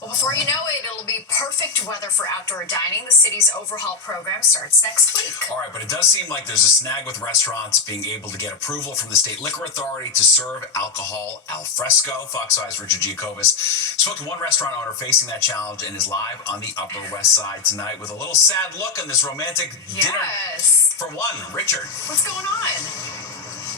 Well, before you know it, it'll be perfect weather for outdoor dining. The city's overhaul program starts next week. All right, but it does seem like there's a snag with restaurants being able to get approval from the state liquor authority to serve alcohol al fresco. Fox 5's Richard Giacobis spoke to one restaurant owner facing that challenge and is live on the Upper West Side tonight with a little sad look on this romantic dinner. For one, Richard. What's going on?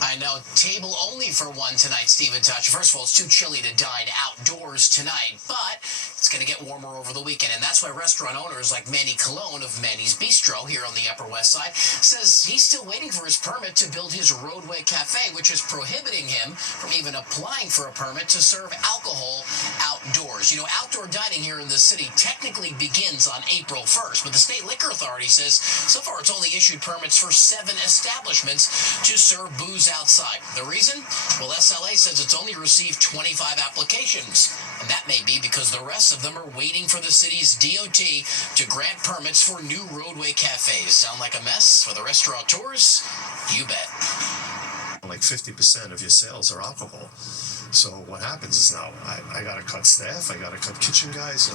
I know, table only for one tonight, Stephen Touch. First of all, it's too chilly to dine outdoors tonight, but it's going to get warmer over the weekend, and that's why restaurant owners like Manny Colon of Manny's Bistro here on the Upper West Side says he's still waiting for his permit to build his Roadway Cafe, which is prohibiting him from even applying for a permit to serve alcohol outdoors. You know, outdoor dining here in the city technically begins on April 1st, but the state liquor authority says so far it's only issued permits for 7 establishments to serve booze outside. The reason? Well, SLA says it's only received 25 applications, and that may be because the rest of them are waiting for the city's DOT to grant permits for new roadway cafes. Sound like a mess for the restaurateurs? You bet. Like 50% of your sales are alcohol. So what happens is now I got to cut staff, I got to cut kitchen guys.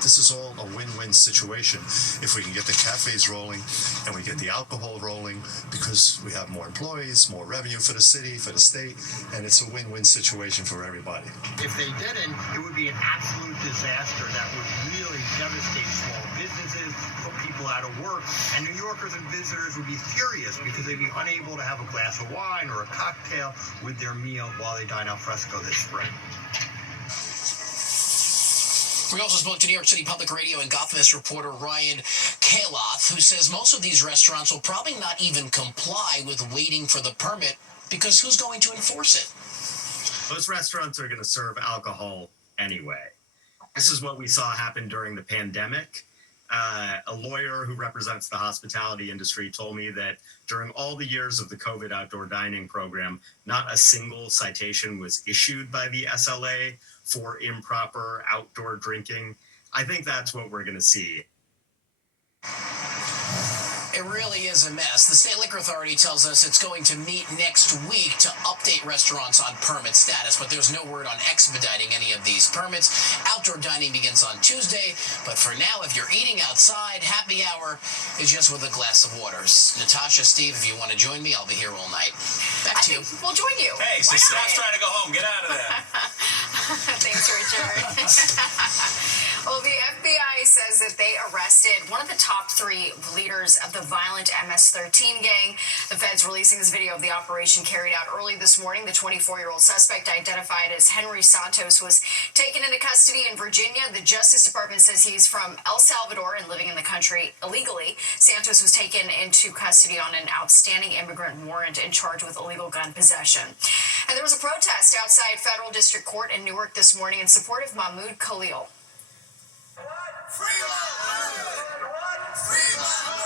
This is all a win-win situation if we can get the cafes rolling and we get the alcohol rolling, because we have more employees, more revenue for the city, for the state, and it's a win-win situation for everybody. If they didn't, it would be an absolute disaster that would really devastate small businesses, put people out of work, and New Yorkers and visitors would be furious because they'd be unable to have a glass of wine or a cocktail with their meal while they dine al fresco this spring. We also spoke to New York City Public Radio and Gothamist reporter Ryan Kaloth, who says most of these restaurants will probably not even comply with waiting for the permit because who's going to enforce it? Most restaurants are going to serve alcohol anyway. This is what we saw happen during the pandemic. A lawyer who represents the hospitality industry told me that during all the years of the COVID outdoor dining program, not a single citation was issued by the SLA for improper outdoor drinking. I think that's what we're going to see. It really is a mess. The State Liquor Authority tells us it's going to meet next week to update restaurants on permit status, but there's no word on expediting any of these permits. Outdoor dining begins on Tuesday, but for now, if you're eating outside, happy hour is just with a glass of waters. Natasha, Steve, if you want to join me, I'll be here all night. Back to you. We'll join you. Hey, so staff's trying to go home. Get out of there. Thanks, Richard. Well, the FBI says that they arrested one of the top 3 leaders of the violent MS-13 gang. The feds releasing this video of the operation carried out early this morning. The 24-year-old suspect, identified as Henry Santos, was taken into custody in Virginia. The Justice Department says he's from El Salvador and living in the country illegally. Santos was taken into custody on an outstanding immigrant warrant and charged with illegal gun possession. And there was a protest outside Federal District Court in Newark this morning in support of Mahmoud Khalil. Free Mahmoud! Free Mahmoud!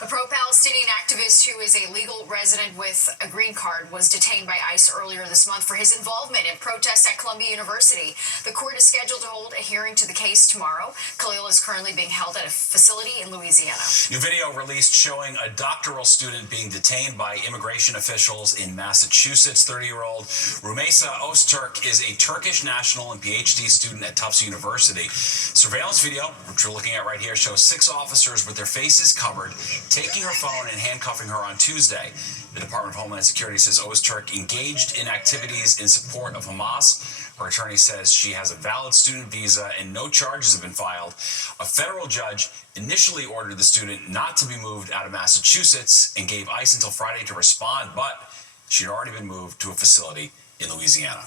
The pro-Palestinian activist, who is a legal resident with a green card, was detained by ICE earlier this month for his involvement in protests at Columbia University. The court is scheduled to hold a hearing to the case tomorrow. Khalil is currently being held at a facility in Louisiana. New video released showing a doctoral student being detained by immigration officials in Massachusetts. 30-year-old Rumeysa Öztürk is a Turkish national and PhD student at Tufts University. Surveillance video, which we're looking at right here, shows 6 officers with their faces covered taking her phone and handcuffing her on Tuesday. The Department of Homeland Security says Öztürk engaged in activities in support of Hamas. Her attorney says she has a valid student visa and no charges have been filed. A federal judge initially ordered the student not to be moved out of Massachusetts and gave ICE until Friday to respond, but she'd already been moved to a facility in Louisiana.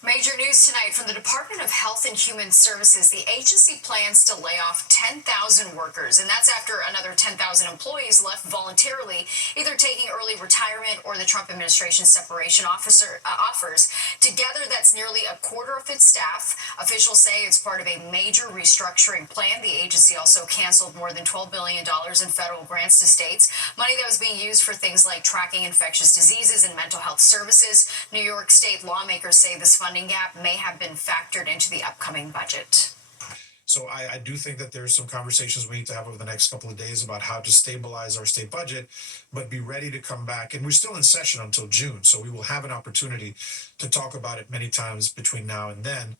Major news tonight from the Department of Health and Human Services. The agency plans to lay off 10,000 workers, and that's after another 10,000 employees left voluntarily, either taking early retirement or the Trump administration's separation offers. Together, that's nearly a quarter of its staff. Officials say it's part of a major restructuring plan. The agency also canceled more than $12 billion in federal grants to states, money that was being used for things like tracking infectious diseases and mental health services. New York State lawmakers say this funding gap may have been factored into the upcoming budget. So I do think that there's some conversations we need to have over the next couple of days about how to stabilize our state budget, but be ready to come back. And we're still in session until June, so we will have an opportunity to talk about it many times between now and then.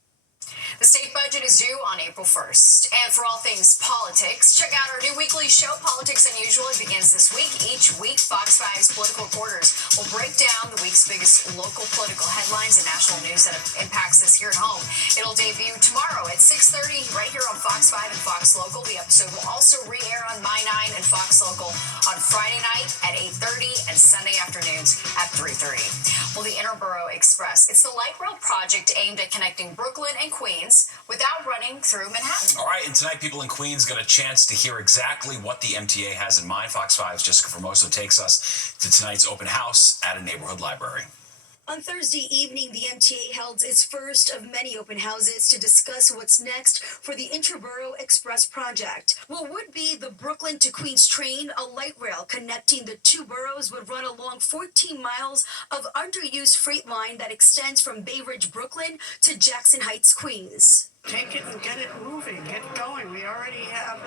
The state budget is due on April 1st. And for all things politics, check out our new weekly show, Politics Unusual. It begins this week. Each week, Fox 5's political reporters will break down the week's biggest local political headlines and national news that impacts us here at home. It'll debut tomorrow at 6:30 right here on Fox 5 and Fox Local. The episode will also re-air on My 9 and Fox Local on Friday night at 8:30 and Sunday afternoons at 3:30. Well, the Interborough Express, it's the light rail project aimed at connecting Brooklyn and Queens without running through Manhattan. All right, and tonight people in Queens got a chance to hear exactly what the MTA has in mind. Fox 5's Jessica Formoso takes us to tonight's open house at a neighborhood library. On Thursday evening, the MTA held its first of many open houses to discuss what's next for the Interborough Express project. What would be the Brooklyn to Queens train, a light rail connecting the two boroughs, would run along 14 miles of underused freight line that extends from Bay Ridge, Brooklyn to Jackson Heights, Queens. Take it and get it moving, get going. We already have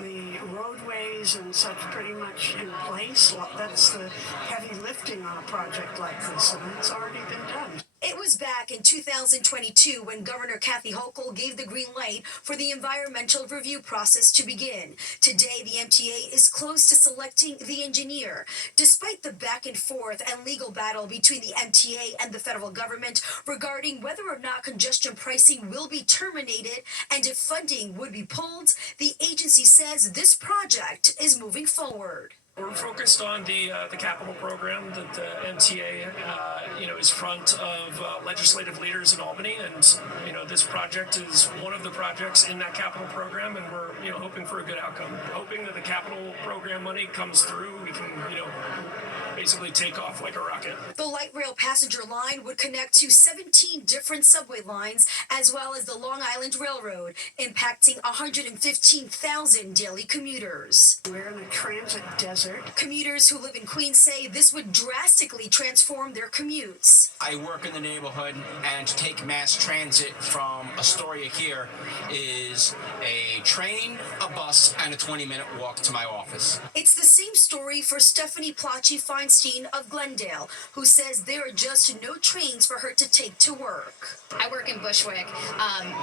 the roadways and such pretty much in place. That's the heavy lifting on a project like this, and it's already been done. It was back in 2022 when Governor Kathy Hochul gave the green light for the environmental review process to begin. Today, the MTA is close to selecting the engineer. Despite the back and forth and legal battle between the MTA and the federal government regarding whether or not congestion pricing will be terminated and if funding would be pulled, the agency says this project is moving forward. We're focused on the capital program that the MTA, is front of legislative leaders in Albany, and this project is one of the projects in that capital program, and we're hoping for a good outcome. Hoping that the capital program money comes through, we can basically take off like a rocket. The light rail passenger line would connect to 17 different subway lines as well as the Long Island Railroad, impacting 115,000 daily commuters. We're in a transit desert. Commuters who live in Queens say this would drastically transform their commutes. I work in the neighborhood, and to take mass transit from Astoria here is a train, a bus, and a 20-minute walk to my office. It's the same story for Stephanie Placci-Feinstein of Glendale, who says there are just no trains for her to take to work. I work in Bushwick,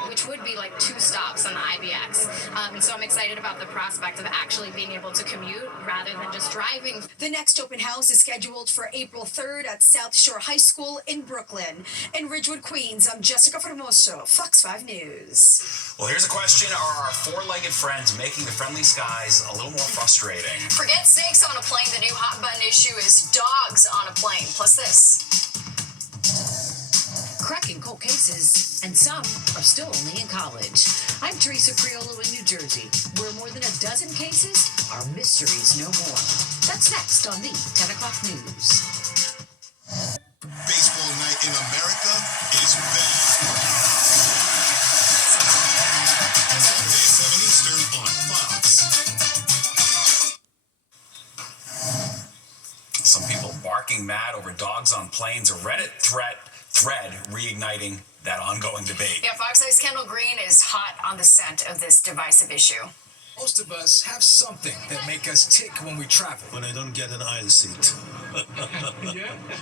which would be like 2 stops on the IBX. And so I'm excited about the prospect of actually being able to commute rather than just driving. The next open house is scheduled for April 3rd at South Shore High School in Brooklyn. In Ridgewood, Queens, I'm Jessica Formoso, Fox 5 News. Well, here's a question. Are our four-legged friends making the friendly skies a little more frustrating? Forget snakes on a plane. The new hot button issue is dogs on a plane. Plus this. Cracking cold cases, and some are still only in college. I'm Teresa Priolo in New Jersey, where more than a dozen cases are mysteries no more. That's next on the 10 o'clock news. Baseball night in America is back. Saturday at 7 Eastern on Fox. Some people barking mad over dogs on planes. A Reddit thread reigniting that ongoing debate. Yeah, Fox 5's Kendall Green is hot on the scent of this divisive issue. Most of us have something that make us tick when we travel. When I don't get an aisle seat.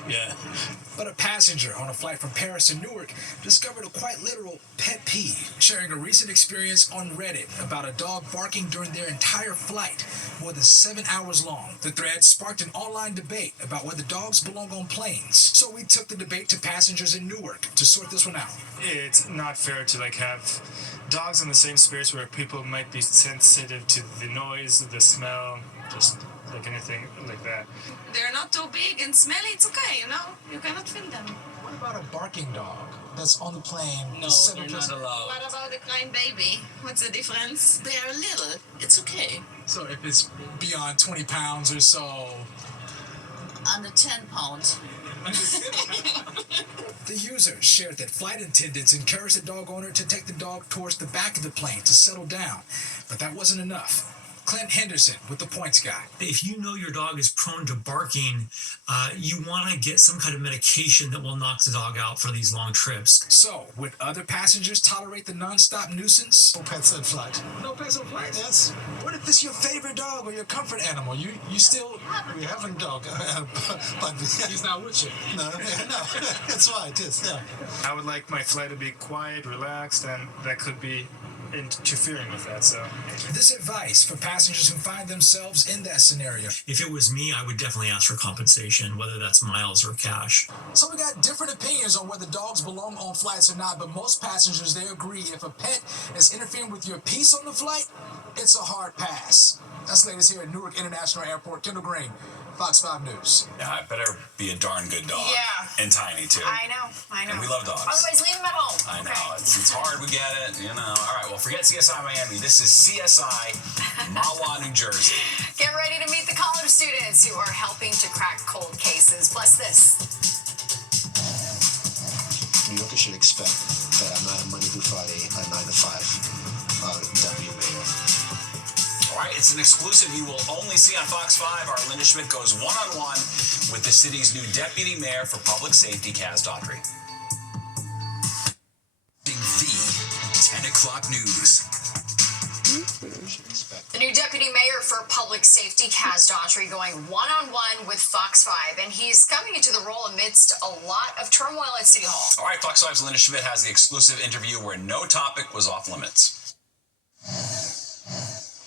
Yeah. But a passenger on a flight from Paris to Newark discovered a quite literal pet peeve, sharing a recent experience on Reddit about a dog barking during their entire flight, more than 7 hours long. The thread sparked an online debate about whether dogs belong on planes. So we took the debate to passengers in Newark to sort this one out. It's not fair to have dogs in the same space where people might be sensitive to the noise, the smell, just like anything like that. They're not too big and smelly. It's okay, you cannot feel them. What about a barking dog that's on the plane? No, they're not allowed. What about a crying baby? What's the difference? They are little. It's okay. So if it's beyond 20 pounds or so? Under 10 pounds. The user shared that flight attendants encouraged the dog owner to take the dog towards the back of the plane to settle down, but that wasn't enough. Clint Henderson with the Points Guy. If you know your dog is prone to barking, you want to get some kind of medication that will knock the dog out for these long trips. So, would other passengers tolerate the nonstop nuisance? No pets in flight. No pets on flight? Yes. What if it's your favorite dog or your comfort animal? You still... We have a dog, but He's not with you. no, that's right. Yes, yeah. I would like my flight to be quiet, relaxed, and that could be interfering with that. So This advice for passengers who find themselves in that scenario. If it was me, I would definitely ask for compensation, whether that's miles or cash. So we got different opinions on whether dogs belong on flights or not, but most passengers, they agree if a pet is interfering with your peace on the flight, it's a hard pass. That's the latest here at Newark International Airport. Kendall Green, Fox 5 News. Yeah, it better be a darn good dog. Yeah. And tiny, too. I know. And we love dogs. Otherwise, leave them at home. I know. It's hard. We get it. All right. Well, forget CSI Miami. This is CSI Mahwah, New Jersey. Get ready to meet the college students who are helping to crack cold cases. Plus this. New Yorkers should expect that I'm not a Monday through Friday, a 9 to 5 deputy mayor. All right, it's an exclusive you will only see on Fox 5. Our Linda Schmidt goes one-on-one with the city's new deputy mayor for public safety, Kaz Daughtry. The 10 o'clock news. The new deputy mayor for public safety, Kaz Daughtry, going one-on-one with Fox 5, and he's coming into the role amidst a lot of turmoil at City Hall. All right, Fox 5's Linda Schmidt has the exclusive interview where no topic was off limits.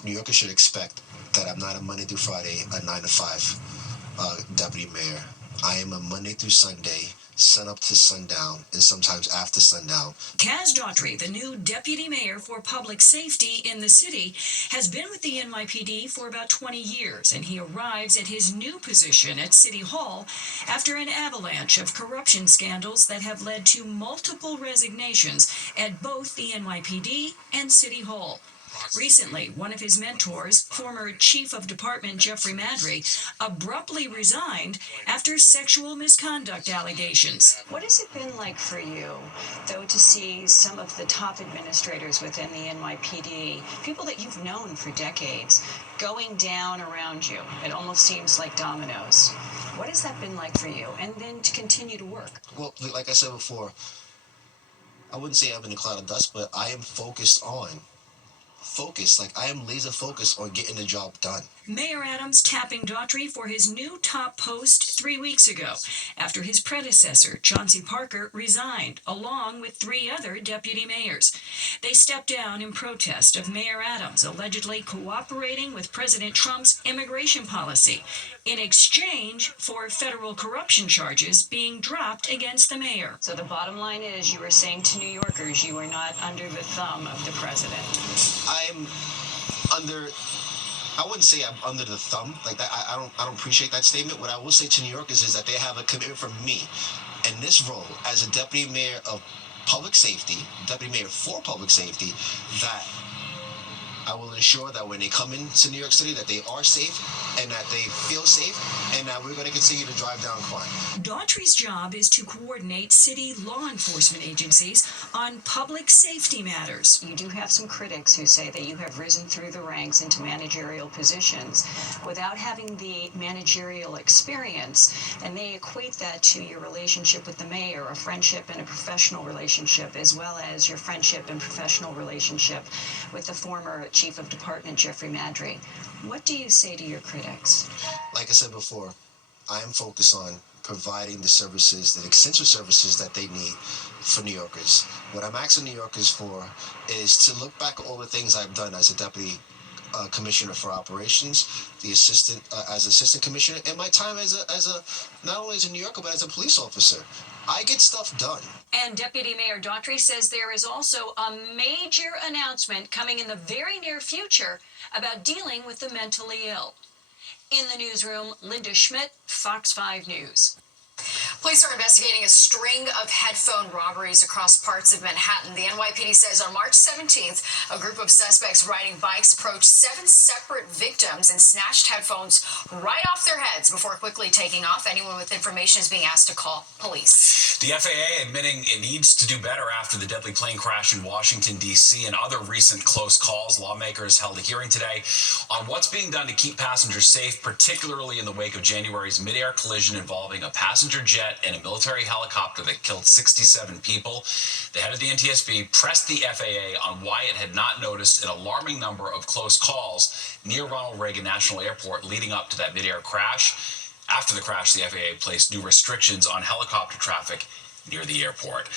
New Yorkers should expect that I'm not a Monday through Friday, a 9 to 5 deputy mayor. I am a Monday through Sunday, sun up to sundown, and sometimes after sundown. Kaz Daughtry, the new deputy mayor for public safety in the city, has been with the NYPD for about 20 years, and he arrives at his new position at City Hall after an avalanche of corruption scandals that have led to multiple resignations at both the NYPD and City Hall. Recently, one of his mentors, former Chief of Department Jeffrey Madry, abruptly resigned after sexual misconduct allegations. What has it been like for you, though, to see some of the top administrators within the NYPD, people that you've known for decades, going down around you? It almost seems like dominoes. What has that been like for you? And then to continue to work? Well, like I said before, I wouldn't say I'm in a cloud of dust, but I am focused, like I am laser focused on getting the job done. Mayor Adams tapping Daughtry for his new top post 3 weeks ago after his predecessor, Chauncey Parker, resigned, along with 3 other deputy mayors. They stepped down in protest of Mayor Adams allegedly cooperating with President Trump's immigration policy in exchange for federal corruption charges being dropped against the mayor. So the bottom line is, you were saying to New Yorkers you are not under the thumb of the president. I'm under, I wouldn't say I'm under the thumb like that. I don't appreciate that statement. What I will say to New Yorkers is that they have a commitment from me in this role as a deputy mayor of public safety, deputy mayor for public safety, that I will ensure that when they come into New York City that they are safe and that they feel safe, and that we're going to continue to drive down crime. Daughtry's job is to coordinate city law enforcement agencies on public safety matters. You do have some critics who say that you have risen through the ranks into managerial positions without having the managerial experience, and they equate that to your relationship with the mayor, a friendship and a professional relationship, as well as your friendship and professional relationship with the former Chief of Department Jeffrey Madry. What do you say to your critics? Like I said before, I am focused on providing the services, the essential services that they need for New Yorkers. What I'm asking New Yorkers for is to look back at all the things I've done as a deputy commissioner for operations, the assistant as assistant commissioner, and my time as a not only as a New Yorker but as a police officer. I get stuff done. And Deputy Mayor Daughtry says there is also a major announcement coming in the very near future about dealing with the mentally ill. In the newsroom, Linda Schmidt, Fox 5 News. Police are investigating a string of headphone robberies across parts of Manhattan. The NYPD says on March 17th, a group of suspects riding bikes approached 7 separate victims and snatched headphones right off their heads before quickly taking off. Anyone with information is being asked to call police. The FAA admitting it needs to do better after the deadly plane crash in Washington, D.C. and other recent close calls. Lawmakers held a hearing today on what's being done to keep passengers safe, particularly in the wake of January's mid-air collision involving a passenger jet and a military helicopter that killed 67 people. The head of the NTSB pressed the FAA on why it had not noticed an alarming number of close calls near Ronald Reagan National Airport leading up to that mid-air crash. After the crash, the FAA placed new restrictions on helicopter traffic near the airport.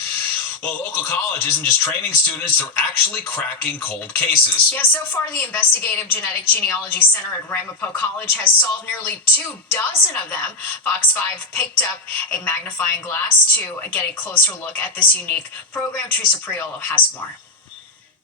Well, a local college isn't just training students, they're actually cracking cold cases. Yeah, so far the Investigative Genetic Genealogy Center at Ramapo College has solved nearly 24 of them. Fox 5 picked up a magnifying glass to get a closer look at this unique program. Teresa Priolo has more.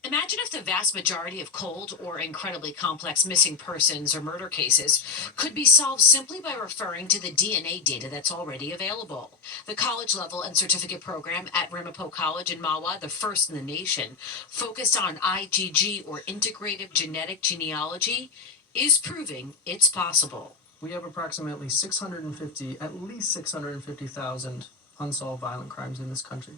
Imagine if the vast majority of cold or incredibly complex missing persons or murder cases could be solved simply by referring to the DNA data that's already available. The college level and certificate program at Ramapo College in Mahwah, the first in the nation, focused on IgG or integrative genetic genealogy, is proving it's possible. We have approximately at least 650,000 unsolved violent crimes in this country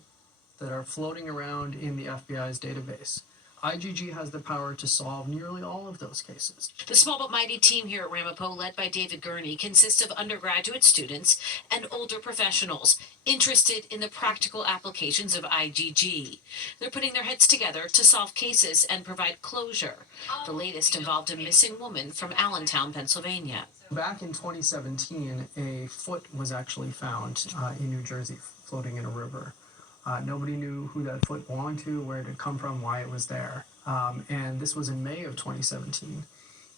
that are floating around in the FBI's database. IgG has the power to solve nearly all of those cases. The small but mighty team here at Ramapo, led by David Gurney, consists of undergraduate students and older professionals interested in the practical applications of IgG. They're putting their heads together to solve cases and provide closure. The latest involved a missing woman from Allentown, Pennsylvania. Back in 2017, a foot was actually found in New Jersey floating in a river. Nobody knew who that foot belonged to, where it had come from, why it was there. And this was in May of 2017.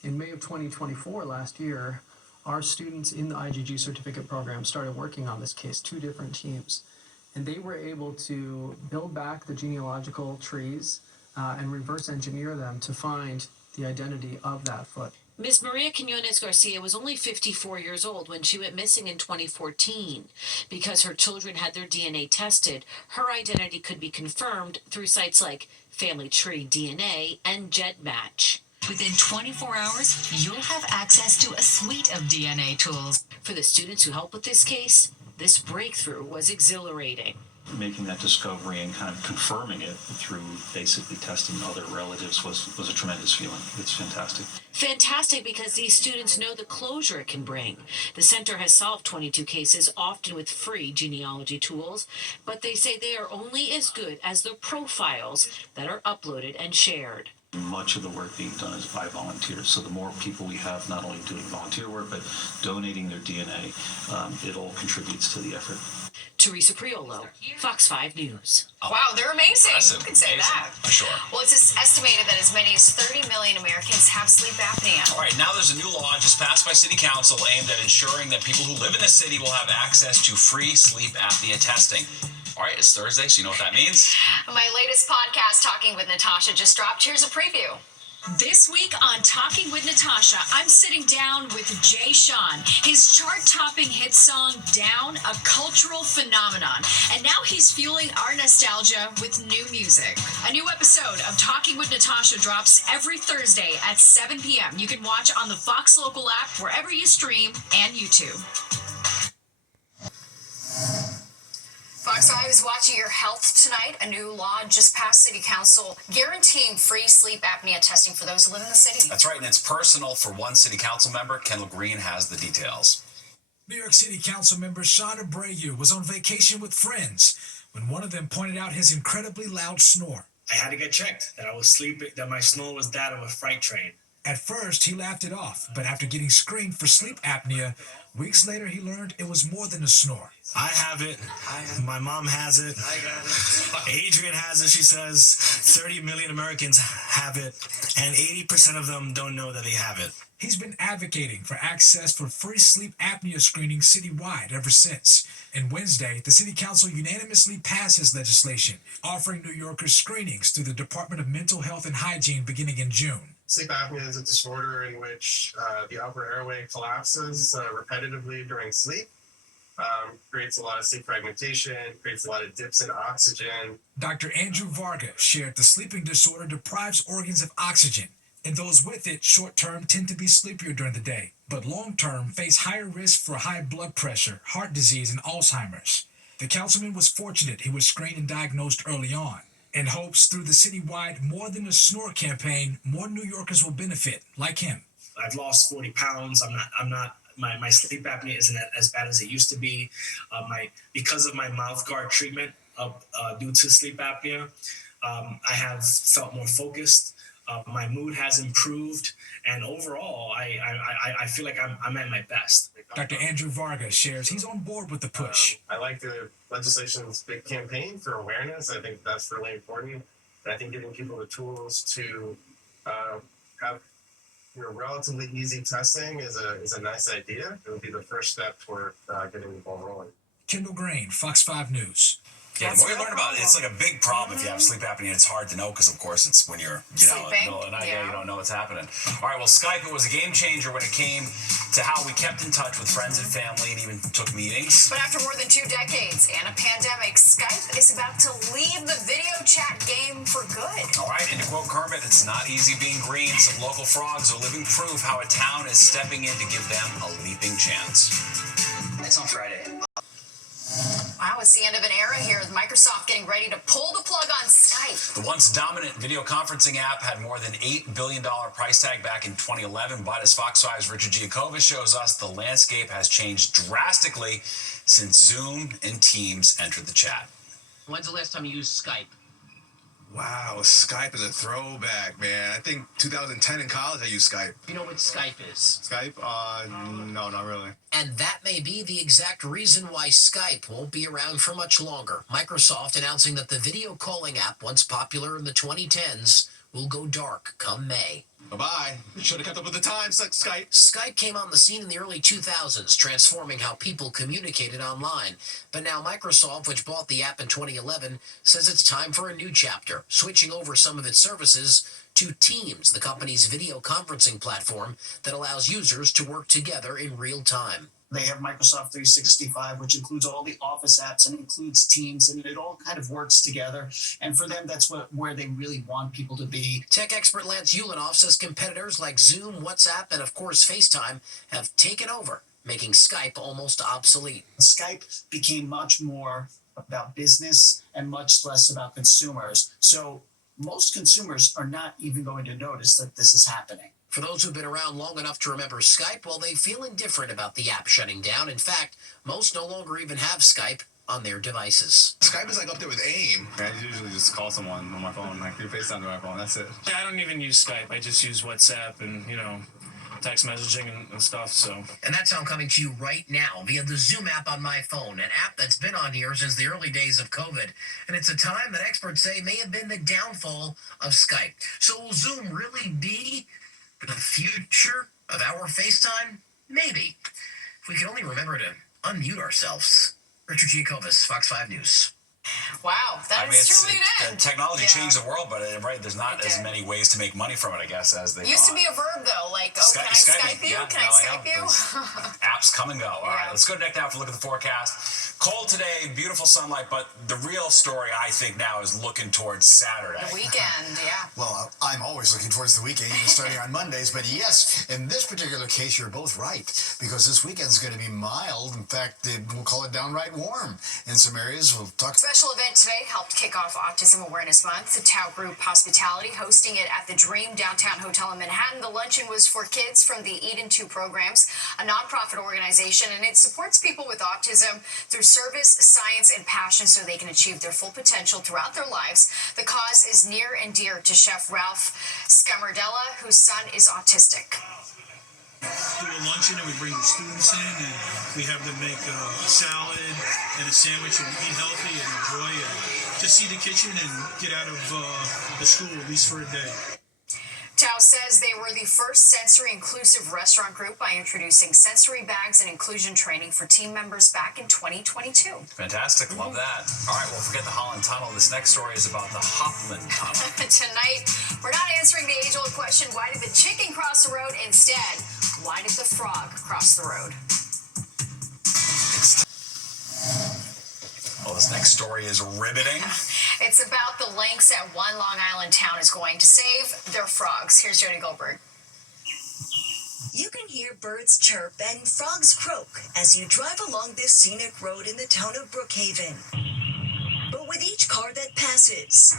In May of 2024, last year, our students in the IgG certificate program started working on this case, 2 different teams. And they were able to build back the genealogical trees and reverse engineer them to find the identity of that foot. Ms. Maria Quinones Garcia was only 54 years old when she went missing in 2014. Because her children had their DNA tested, her identity could be confirmed through sites like Family Tree DNA and GEDmatch. Within 24 hours, you'll have access to a suite of DNA tools. For the students who helped with this case, this breakthrough was exhilarating. Making that discovery and kind of confirming it through basically testing other relatives was a tremendous feeling. It's fantastic. Fantastic because these students know the closure it can bring. The center has solved 22 cases, often with free genealogy tools, but they say they are only as good as the profiles that are uploaded and shared. Much of the work being done is by volunteers. So the more people we have not only doing volunteer work, but donating their DNA, it all contributes to the effort. Teresa Priolo, Fox 5 News. Wow, they're amazing. Impressive. You can say that. For sure. Well, it's estimated that as many as 30 million Americans have sleep apnea. All right, now there's a new law just passed by City Council aimed at ensuring that people who live in the city will have access to free sleep apnea testing. All right, it's Thursday, so you know what that means. My latest podcast, Talking with Natasha, just dropped. Here's a preview. This week on Talking with Natasha, I'm sitting down with Jay Sean. His chart-topping hit song, Down, a cultural phenomenon. And now he's fueling our nostalgia with new music. A new episode of Talking with Natasha drops every Thursday at 7 p.m. You can watch on the Fox Local app, wherever you stream, and YouTube. Fox 5 is watching your health tonight. A new law just passed City Council guaranteeing free sleep apnea testing for those who live in the city. That's right, and it's personal for one City Council member. Kendall Green has the details. New York City Council member Sean Abreu was on vacation with friends when one of them pointed out his incredibly loud snore. I had to get checked that I was sleeping, that my snore was that of a freight train. At first, he laughed it off, but after getting screened for sleep apnea, weeks later he learned it was more than a snore. I have it. My mom has it. I got it. Adrian has it. She says 30 million Americans have it, and 80% of them don't know that they have it. He's been advocating for access for free sleep apnea screening citywide ever since. And Wednesday, the City Council unanimously passed his legislation, offering New Yorkers screenings through the Department of Mental Health and Hygiene beginning in June. Sleep apnea is a disorder in which the upper airway collapses repetitively during sleep. creates a lot of sleep fragmentation, creates a lot of dips in oxygen. Dr. Andrew Varga shared the sleeping disorder deprives organs of oxygen, and those with it short-term tend to be sleepier during the day, but long-term face higher risk for high blood pressure, heart disease, and Alzheimer's. The councilman was fortunate he was screened and diagnosed early on, and hopes through the citywide More Than a Snore campaign, more New Yorkers will benefit, like him. I've lost 40 pounds. My sleep apnea isn't as bad as it used to be. Because of my mouth guard treatment due to sleep apnea, I have felt more focused. My mood has improved, and overall, I feel like I'm at my best. Dr. Andrew Varga shares he's on board with the push. I like the legislation's big campaign for awareness. I think that's really important. And I think giving people the tools to have relatively easy testing is a nice idea. It would be the first step toward getting the ball rolling. Kendall Grain, Fox 5 News. Yeah, the more you learn about it, it's like a big problem if you have sleep apnea. It's hard to know because, of course, it's when you're, in the middle of the night, you don't know what's happening. All right, well, Skype, it was a game changer when it came to how we kept in touch with friends and family and even took meetings. But after more than 2 decades and a pandemic, Skype is about to leave the video chat game for good. All right, and to quote Kermit, it's not easy being green. Some local frogs are living proof how a town is stepping in to give them a leaping chance. It's on Friday. Wow, it's the end of an era here with Microsoft getting ready to pull the plug on Skype. The once dominant video conferencing app had more than $8 billion price tag back in 2011, but as Fox 5's Richard Giacova shows us, the landscape has changed drastically since Zoom and Teams entered the chat. When's the last time you used Skype? Wow, Skype is a throwback, man. I think 2010 in college I used Skype. You know what Skype is? Skype? No, not really. And that may be the exact reason why Skype won't be around for much longer. Microsoft announcing that the video calling app, once popular in the 2010s, will go dark come May. Bye-bye. Should have kept up with the times, like Skype. Skype came on the scene in the early 2000s, transforming how people communicated online. But now Microsoft, which bought the app in 2011, says it's time for a new chapter, switching over some of its services to Teams, the company's video conferencing platform that allows users to work together in real time. They have Microsoft 365, which includes all the Office apps and includes Teams, and it all kind of works together. And for them, that's where they really want people to be. Tech expert Lance Ulanoff says competitors like Zoom, WhatsApp, and of course FaceTime have taken over, making Skype almost obsolete. Skype became much more about business and much less about consumers. So most consumers are not even going to notice that this is happening. For those who've been around long enough to remember Skype, well, they feel indifferent about the app shutting down. In fact, most no longer even have Skype on their devices. Skype is like up there with AIM. I usually just call someone on my phone, like through FaceTime to my phone, that's it. Yeah, I don't even use Skype. I just use WhatsApp and, text messaging and stuff, so. And that's how I'm coming to you right now via the Zoom app on my phone, an app that's been on here since the early days of COVID. And it's a time that experts say may have been the downfall of Skype. So will Zoom really be the future of our FaceTime? Maybe. If we could only remember to unmute ourselves. Richard Giacovas, Fox 5 News. Wow, that is truly an end. Technology changed the world, but there's not as many ways to make money from it, I guess, as they Used thought. to be a verb, though, like, can I Skype you? Yeah, Can I Skype you? Apps come and go. All right, let's go to Deck Now for a look at the forecast. Cold today, beautiful sunlight, but the real story, I think, now is looking towards Saturday. The weekend, yeah. Well, I'm always looking towards the weekend, even starting on Mondays. But yes, in this particular case, you're both right, because this weekend's going to be mild. In fact, we'll call it downright warm in some areas. We'll talk. Special event today helped kick off Autism Awareness Month. The Tao Group Hospitality hosting it at the Dream Downtown Hotel in Manhattan. The luncheon was for kids from the Eden 2 programs, a nonprofit organization, and it supports people with autism through service, science, and passion so they can achieve their full potential throughout their lives. The cause is near and dear to Chef Ralph Scamardella, whose son is autistic. Do a luncheon and we bring the students in and we have them make a salad and a sandwich and eat healthy and enjoy and just see the kitchen and get out of the school at least for a day. Tao says they were the first sensory-inclusive restaurant group by introducing sensory bags and inclusion training for team members back in 2022. Fantastic. Love that. All right, well, forget the Holland Tunnel. This next story is about the Hopland Tunnel. Tonight, we're not answering the age-old question, why did the chicken cross the road? Instead, why did the frog cross the road? this next story is riveting. It's about the lengths that one Long Island town is going to save their frogs. Here's Jody Goldberg. You can hear birds chirp and frogs croak as you drive along this scenic road in the town of Brookhaven. But with each car that passes,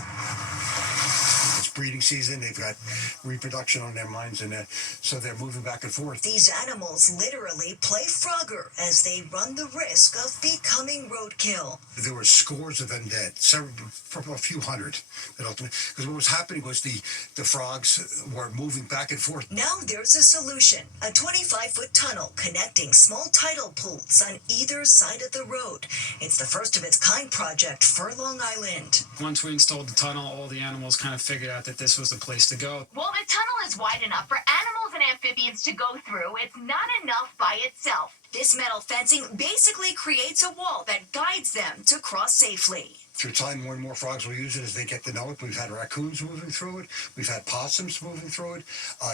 it's breeding season. They've got reproduction on their minds, and so they're moving back and forth. these animals literally play Frogger as they run the risk of becoming roadkill. There were scores of them dead, a few hundred. Because what was happening was the frogs were moving back and forth. Now there's a solution, a 25-foot tunnel connecting small tidal pools on either side of the road. It's the first of its kind project for Long Island. Once we installed the tunnel, all the animals kind of figured out that this was the place to go. While the tunnel is wide enough for animals and amphibians to go through, it's not enough by itself. This metal fencing basically creates a wall that guides them to cross safely. Through time, more and more frogs will use it as they get to know it. We've had raccoons moving through it. We've had possums moving through it,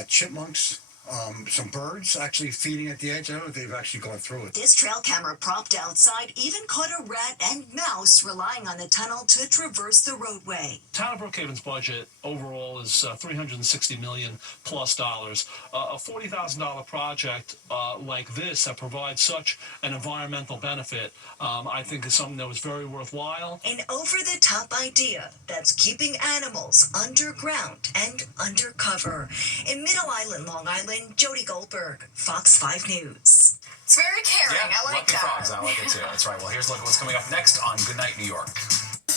chipmunks, some birds actually feeding at the edge. I don't know if they've actually gone through it. This trail camera propped outside even caught a rat and mouse relying on the tunnel to traverse the roadway. Town of Brookhaven's budget overall is $360 million plus dollars. A $40,000 project like this that provides such an environmental benefit, I think is something that was very worthwhile. An over-the-top idea that's keeping animals underground and undercover. In Middle Island, Long Island, Jody Goldberg, Fox 5 News. It's very caring. Yeah, I like lucky that. frogs. I like it too. That's right. Well, here's a look at what's coming up next on Goodnight New York.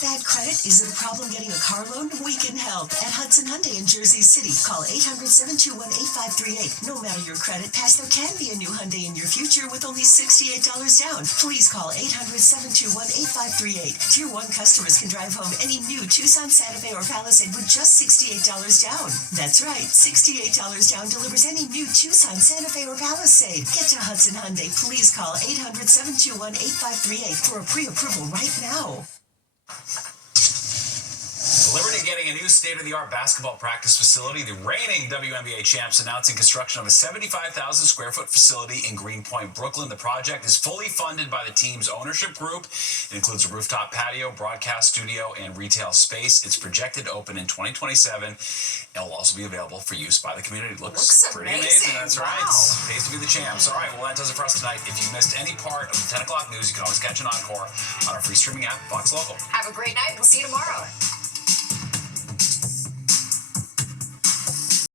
Bad credit? Is it a problem getting a car loan? We can help at Hudson Hyundai in Jersey City. Call 800-721-8538. No matter your credit pass, there can be a new Hyundai in your future with only $68 down. Please call 800-721-8538. Tier 1 customers can drive home any new Tucson, Santa Fe, or Palisade with just $68 down. That's right, $68 down delivers any new Tucson, Santa Fe, or Palisade. Get to Hudson Hyundai. Please call 800-721-8538 for a pre-approval right now. Liberty getting a new state-of-the-art basketball practice facility. The reigning WNBA champs announcing construction of a 75,000 square foot facility in Greenpoint, Brooklyn. The project is fully funded by the team's ownership group. It includes a rooftop patio, broadcast studio, and retail space. It's projected to open in 2027. It'll also be available for use by the community. Looks pretty amazing. That's right. Pays to be the champs. All right, well, that does it for us tonight. If you missed any part of the 10 o'clock news, you can always catch an encore on our free streaming app, Fox Local. Have a great night. We'll see you tomorrow.